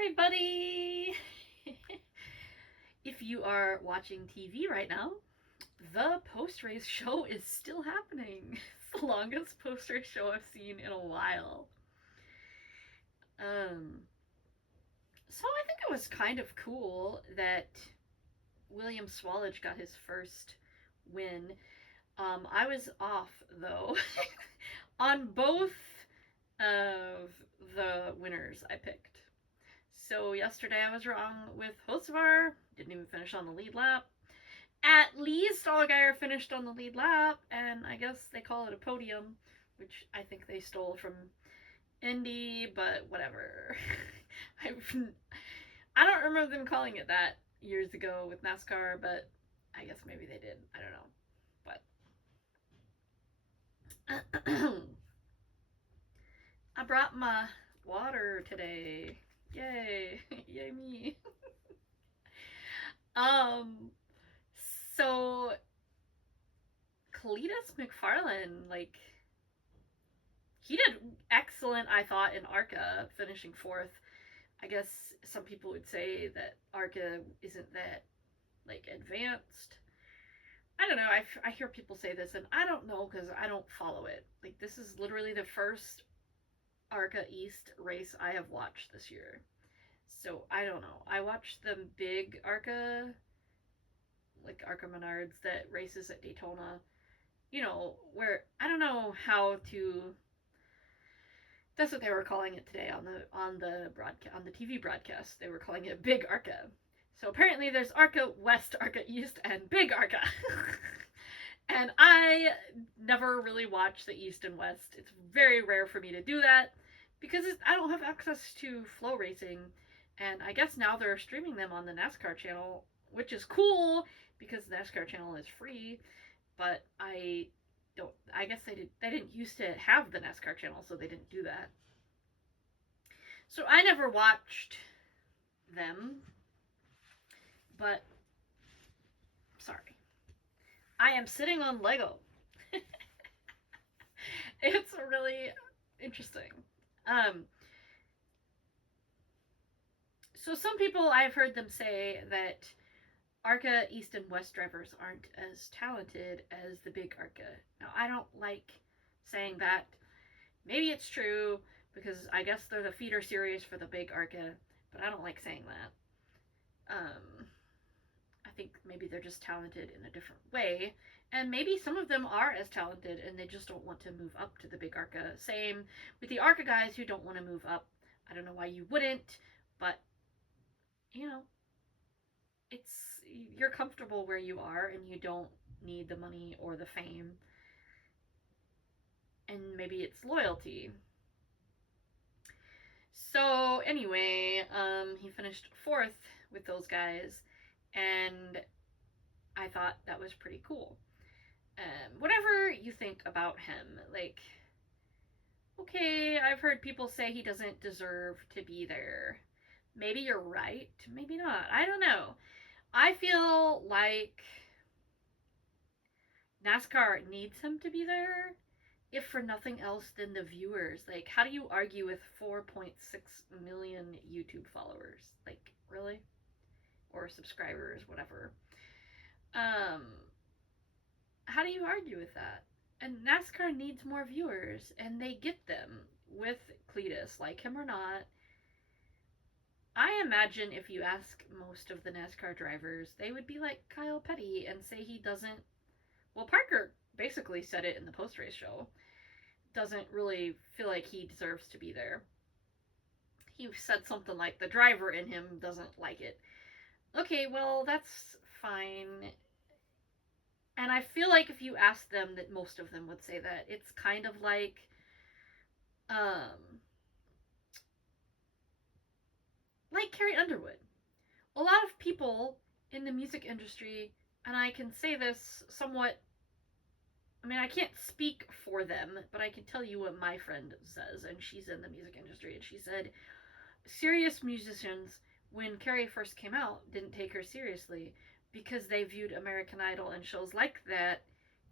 everybody! If you are watching TV right now, the post-race show is still happening. It's the longest post-race show I've seen in a while. Um, so I think it was kind of cool that William Sawalich got his first win. I was off, though, on both of the winners I picked. So yesterday I was wrong with Hocevar, didn't even finish on the lead lap. At least Allgaier finished on the lead lap, and I guess they call it a podium, which I think they stole from Indy, but whatever. I don't remember them calling it that years ago with NASCAR, but I guess maybe they did. I don't know. But I brought my water today. Yay. Yay me. So Cletus McFarlane, he did excellent, I thought, in ARCA, finishing fourth. I guess some people would say that ARCA isn't that, advanced. I don't know, I hear people say this, and I don't know because I don't follow it. This is literally the first ARCA East race I have watched this year. So, I don't know. I watched the big ARCA, ARCA Menards, that races at Daytona, where I don't know how to. That's what they were calling it today on the TV broadcast. They were calling it Big ARCA. So apparently there's ARCA West, ARCA East, and Big ARCA. And I never really watch the East and West. It's very rare for me to do that because I don't have access to Flow Racing. And I guess now they're streaming them on the NASCAR channel, which is cool because the NASCAR channel is free. But I guess they didn't used to have the NASCAR channel, so they didn't do that. So I never watched them. But sorry. I am sitting on Lego. It's really interesting. So some people, I've heard them say that ARCA East and West drivers aren't as talented as the big ARCA. Now, I don't like saying that. Maybe it's true, because I guess they're the feeder series for the big ARCA, but I don't like saying that. I think maybe they're just talented in a different way, and maybe some of them are as talented and they just don't want to move up to the big ARCA. Same with the ARCA guys who don't want to move up. I don't know why you wouldn't, but, you're comfortable where you are and you don't need the money or the fame. And maybe it's loyalty. So anyway, he finished fourth with those guys, and I thought that was pretty cool. Whatever you think about him, okay, I've heard people say he doesn't deserve to be there. Maybe you're right, maybe not. I don't know. I feel like NASCAR needs him to be there, if for nothing else than the viewers. How do you argue with 4.6 million YouTube followers? Really? Or subscribers, whatever. How do you argue with that? And NASCAR needs more viewers, and they get them with Cletus, like him or not. I imagine if you ask most of the NASCAR drivers, they would be like Kyle Petty and say he doesn't. Well, Parker basically said it in the post-race show. Doesn't really feel like he deserves to be there. He said something like the driver in him doesn't like it. Okay, well, that's fine. And I feel like if you ask them, that most of them would say that. It's kind of like Carrie Underwood. A lot of people in the music industry, and I can say this somewhat, I can't speak for them, but I can tell you what my friend says, and she's in the music industry, and she said serious musicians, when Carrie first came out, didn't take her seriously because they viewed American Idol and shows like that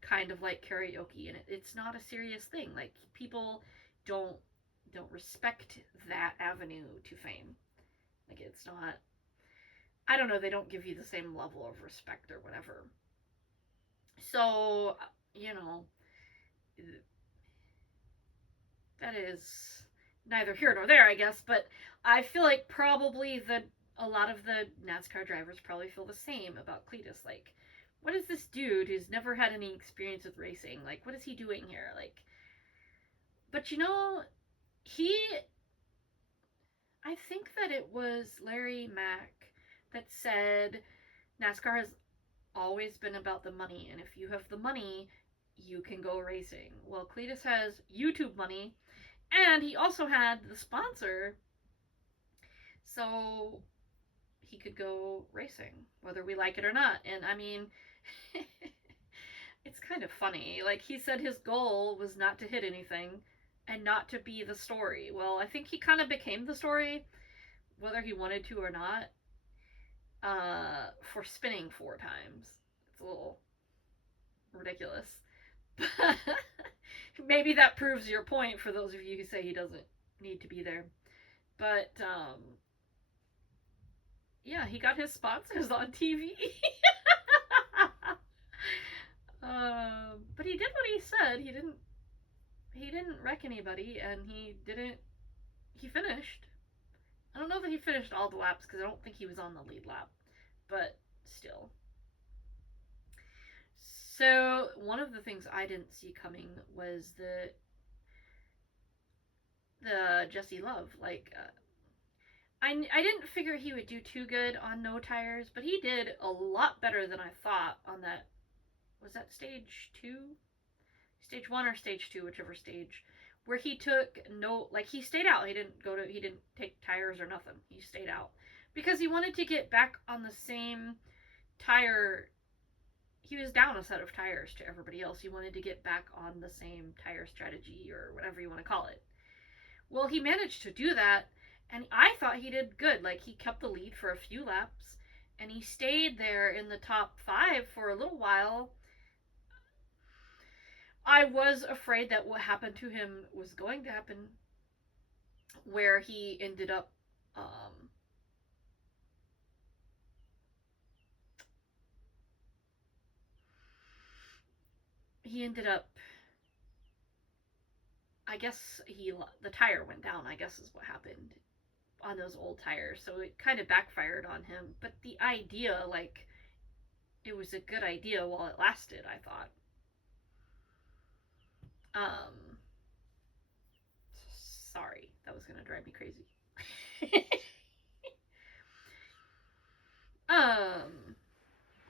kind of like karaoke, and it's not a serious thing. People don't respect that avenue to fame. Like, it's not, I don't know, they don't give you the same level of respect or whatever. So, you know, that is neither here nor there, I guess, but I feel like probably a lot of the NASCAR drivers probably feel the same about Cletus. Like, what is this dude who's never had any experience with racing? Like, what is he doing here? Like, but you know, he, I think that it was Larry Mack that said NASCAR has always been about the money, and if you have the money, you can go racing. Well, Cletus has YouTube money, and he also had the sponsor, so he could go racing, whether we like it or not. And I mean, it's kind of funny. Like, he said his goal was not to hit anything and not to be the story. Well, I think he kind of became the story, whether he wanted to or not, for spinning 4 times. It's a little ridiculous. Maybe that proves your point for those of you who say he doesn't need to be there. But, yeah, he got his sponsors on TV. But he did what he said. He didn't wreck anybody, and he finished. I don't know that he finished all the laps, because I don't think he was on the lead lap, but still. So one of the things I didn't see coming was the Jesse Love. Like, I didn't figure he would do too good on no tires, but he did a lot better than I thought on that. Was that stage 2? Stage 1 or stage 2, whichever stage, where he took he stayed out. He didn't take tires or nothing. He stayed out because he wanted to get back on the same tire. He was down a set of tires to everybody else. He wanted to get back on the same tire strategy, or whatever you want to call it. Well, he managed to do that, and I thought he did good. Like, he kept the lead for a few laps, and he stayed there in the top 5 for a little while. I was afraid that what happened to him was going to happen, where he ended up I guess the tire went down, I guess is what happened on those old tires. So it kind of backfired on him. But the idea, like, it was a good idea while it lasted, I thought. Sorry, that was gonna drive me crazy.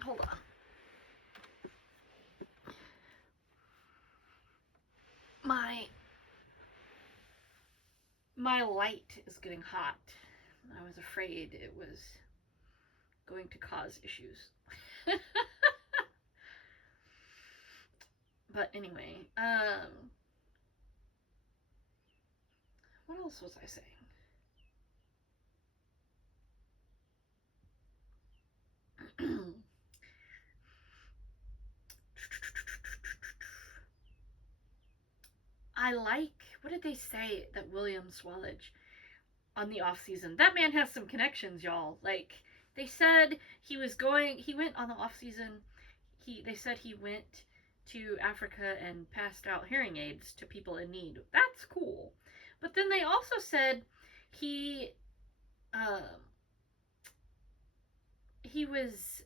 Hold on. My light is getting hot. I was afraid it was going to cause issues. But anyway, what else was I saying? I like, what did they say that William Sawalich on the off season? That man has some connections, y'all. Like, they said he went on the off season. They said he went to Africa and passed out hearing aids to people in need. That's cool. But then they also said he was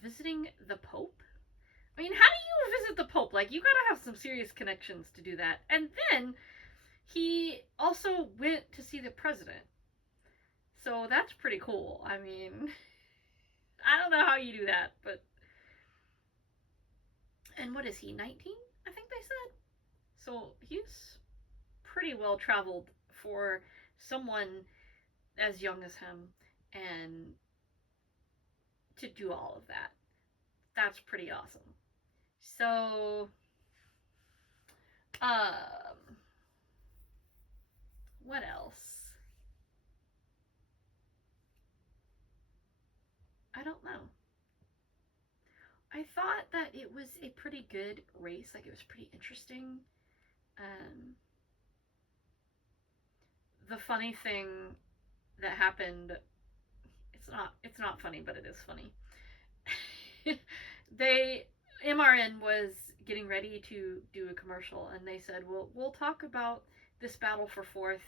visiting the Pope. I mean, how do you visit the Pope? Like, you gotta have some serious connections to do that. And then he also went to see the president. So that's pretty cool. I mean, I don't know how you do that, but. And what is he, 19? I think they said. So he's pretty well traveled for someone as young as him, and to do all of that. That's pretty awesome. So, what else? I don't know. I thought that it was a pretty good race. Like, it was pretty interesting. The funny thing that happened It's not funny, but it is funny. They MRN was getting ready to do a commercial, and they said, "Well, we'll talk about this battle for fourth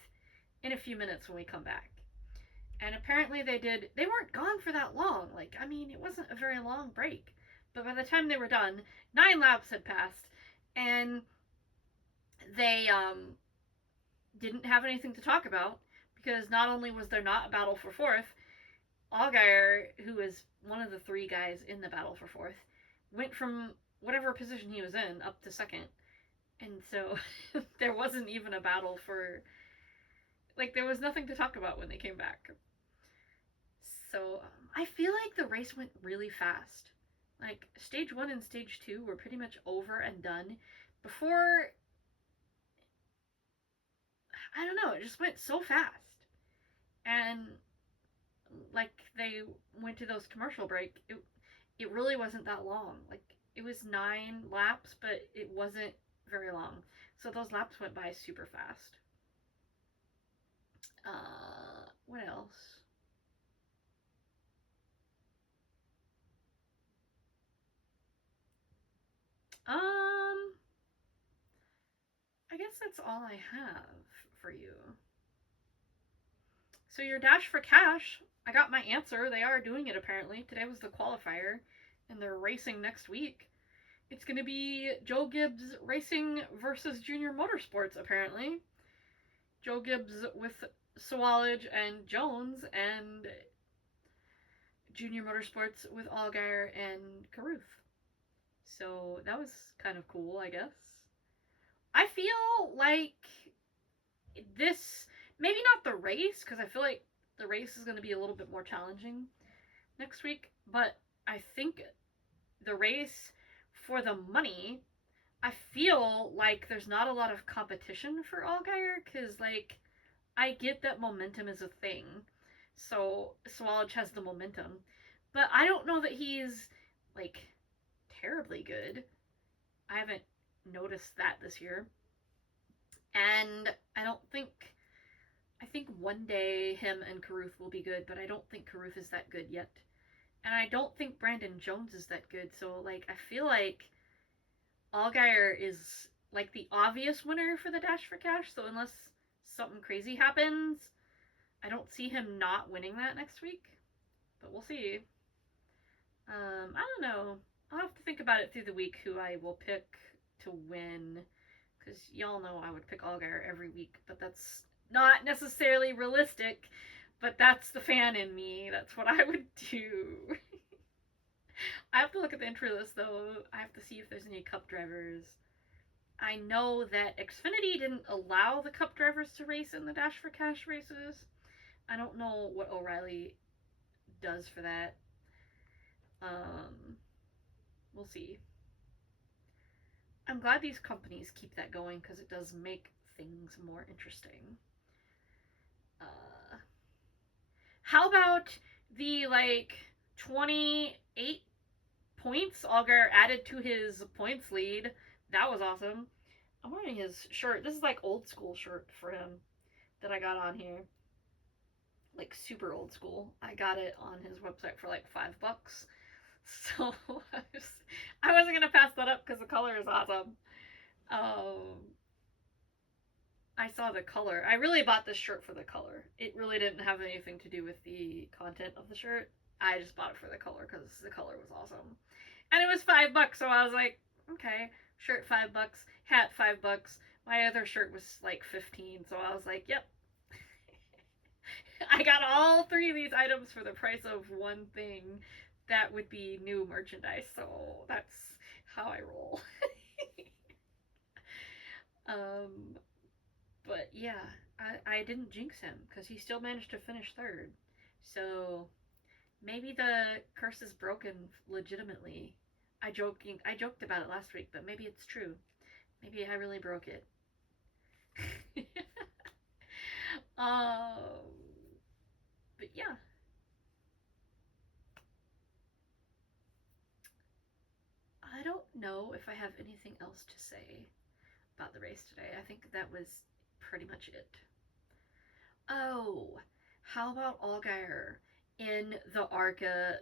in a few minutes when we come back." And apparently they did. They weren't gone for that long. Like, I mean, it wasn't a very long break. But by the time they were done, 9 laps had passed, and they didn't have anything to talk about because not only was there not a battle for fourth, Allgaier, who is one of the 3 guys in the battle for fourth, went from whatever position he was in up to second. And so there wasn't even a battle for. Like, there was nothing to talk about when they came back. So I feel like the race went really fast. Like, stage 1 and stage 2 were pretty much over and done before. I don't know, it just went so fast. And like they went to those commercial break, it really wasn't that long. Like, it was 9 laps, but it wasn't very long. So those laps went by super fast. What else? I guess that's all I have for you. So your dash for cash, I got my answer. They are doing it apparently. Today was the qualifier, and they're racing next week. It's going to be Joe Gibbs Racing versus Junior Motorsports, apparently. Joe Gibbs with Sawalich and Jones, and Junior Motorsports with Allgaier and Caruth. So that was kind of cool, I guess. I feel like this, maybe not the race, because I feel like the race is going to be a little bit more challenging next week, but I think the race for the money, I feel like there's not a lot of competition for Allgaier, because, like, I get that momentum is a thing, so Sawalich has the momentum, but I don't know that he's, like, terribly good. I haven't noticed that this year. And I think one day him and Caruth will be good, but I don't think Caruth is that good yet. And I don't think Brandon Jones is that good, so, like, I feel like Allgaier is, like, the obvious winner for the Dash for Cash, so unless something crazy happens, I don't see him not winning that next week. But we'll see. I don't know. I'll have to think about it through the week who I will pick to win. Because y'all know I would pick Allgaier every week, but that's not necessarily realistic. But that's the fan in me. That's what I would do. I have to look at the entry list, though. I have to see if there's any Cup drivers. I know that Xfinity didn't allow the Cup drivers to race in the Dash for Cash races. I don't know what O'Reilly does for that. We'll see. I'm glad these companies keep that going because it does make things more interesting. How about the, like, 28 points Allgaier added to his points lead? That was awesome. I'm wearing his shirt. This is, like, old school shirt for him that I got on here. Like, super old school. I got it on his website for like $5. So I wasn't gonna pass that up because the color is awesome. I saw the color. I really bought this shirt for the color. It really didn't have anything to do with the content of the shirt. I just bought it for the color because the color was awesome. And it was $5, so I was like, okay, shirt $5, hat $5. My other shirt was like 15, so I was like, yep. I got all 3 of these items for the price of one thing. That would be new merchandise, so that's how I roll. But yeah, I didn't jinx him because he still managed to finish third. So maybe the curse is broken legitimately. I joked about it last week, but maybe it's true. Maybe I really broke it. But yeah. I don't know if I have anything else to say about the race today. I think that was pretty much it. Oh, how about Allgaier in the ARCA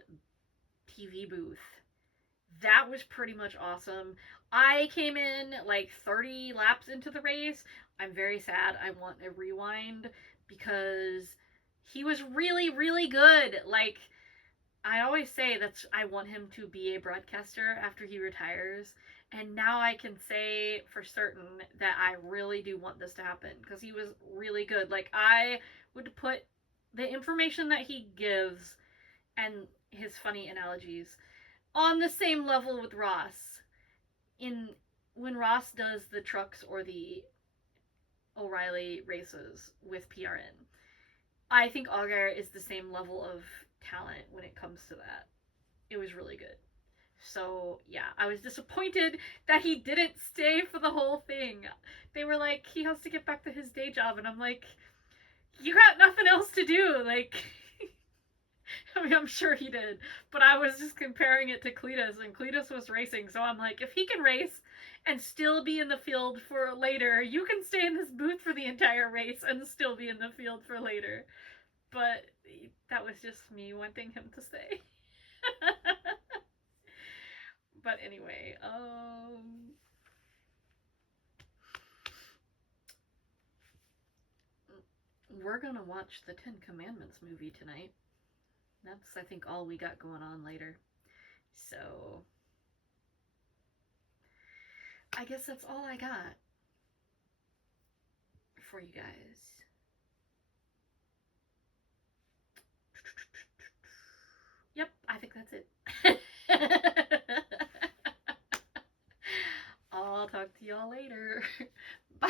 TV booth. That was pretty much awesome. I came in like 30 laps into the race. I'm very sad. I want a rewind because he was really, really good. Like, I always say that I want him to be a broadcaster after he retires. And now I can say for certain that I really do want this to happen because he was really good. Like, I would put the information that he gives and his funny analogies on the same level with Ross. In when Ross does the trucks or the O'Reilly races with PRN, I think Allgaier is the same level of talent when it comes to that. It was really good. So yeah, I was disappointed that he didn't stay for the whole thing. They were like, he has to get back to his day job, and I'm like, you got nothing else to do. Like, I mean, I'm sure he did, but I was just comparing it to Cletus, and Cletus was racing, so I'm like, if he can race and still be in the field for later, you can stay in this booth for the entire race and still be in the field for later. But that was just me wanting him to stay. But anyway, we're gonna watch the Ten Commandments movie tonight. That's, I think, all we got going on later. So, I guess that's all I got for you guys. Yep, I think that's it. I'll talk to y'all later. Bye.